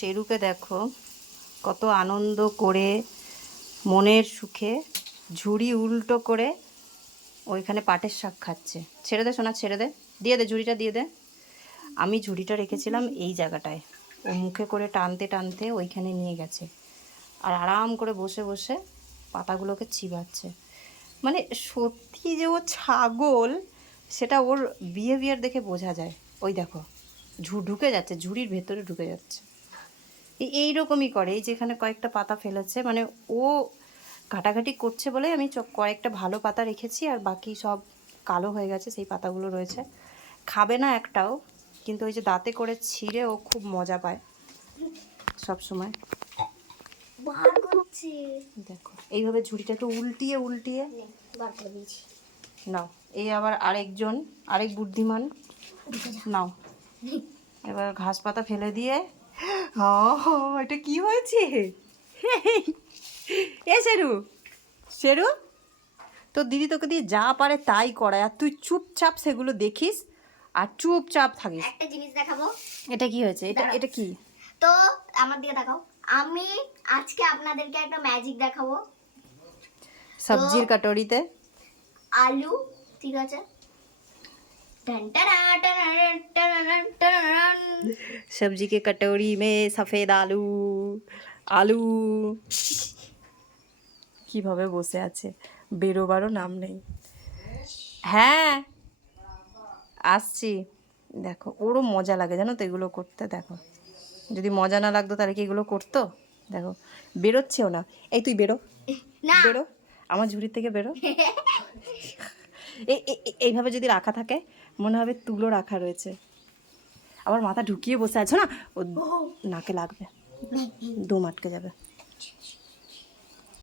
শেরুকে দেখো কত আনন্দ করে মনের সুখে ঝুড়ি উল্টো করে ওইখানে পাটের শাক খাচ্ছে। ছেড়ে দে সোনা, ছেড়ে দে, দিয়ে দে ঝুড়িটা, দিয়ে দে। আমি ঝুড়িটা রেখেছিলাম এই জায়গাটায়, ও মুখে করে টানতে টানতে ওইখানে নিয়ে গেছে আর আরাম করে বসে বসে পাতাগুলোকে চিবাচ্ছে। মানে সত্যি যে ও ছাগল সেটা ওর বিহেভিয়ার দেখে বোঝা যায়। ওই দেখো ঢুকে যাচ্ছে, ঝুড়ির ভেতরে ঢুকে যাচ্ছে। এইরকমই করে, এই যেখানে কয়েকটা পাতা ফেলেছে, মানে ও ঘাটাঘাটি করছে বলে আমি কয়েকটা ভালো পাতা রেখেছি আর বাকি সব কালো হয়ে গেছে, সেই পাতাগুলো রয়েছে। খাবে না একটাও, কিন্তু ওই যে দাঁতে করে ছিঁড়ে ও খুব মজা পায় সব সময়। দেখো এইভাবে ঝুড়িটাকে উল্টিয়ে উল্টিয়ে নাও। এই আবার আরেক বুদ্ধিমান নাও। এবার ঘাস পাতা ফেলে দিয়ে, এটা কি হয়েছে? এ শেরু, শেরু, তোর দিদি তোকে দিয়ে যা পারে তাই করায়, আর তুই চুপচাপ সেগুলো দেখিস আর চুপচাপ থাকিস। একটা জিনিস দেখাবো। এটা কি হয়েছে? এটা কি? তো আমার দিকে দেখাও। আমি আজকে আপনাদেরকে একটা ম্যাজিক দেখাবো। সবজির কাটরিতে আলু, ঠিক আছে, सब्जी के कटोरी में सफेद आलू आलू কিভাবে বসে আছে, বেরোবারও নাম নেই। হ্যাঁ আসছি। দেখো ওরও মজা লাগে জানো তো এগুলো করতে। দেখো যদি মজা না লাগতো তাহলে কি এগুলো করতো? দেখো বেরোচ্ছেও না। এই তুই বেরো, বেরো আমার ঝুড়ির থেকে বেরো। এইভাবে যদি রাখা থাকে মনে হবে তুলো রাখা রয়েছে। আবার মাথা ঢুকিয়ে বসে আছো না, ও নাকে লাগবে, দম আটকে যাবে।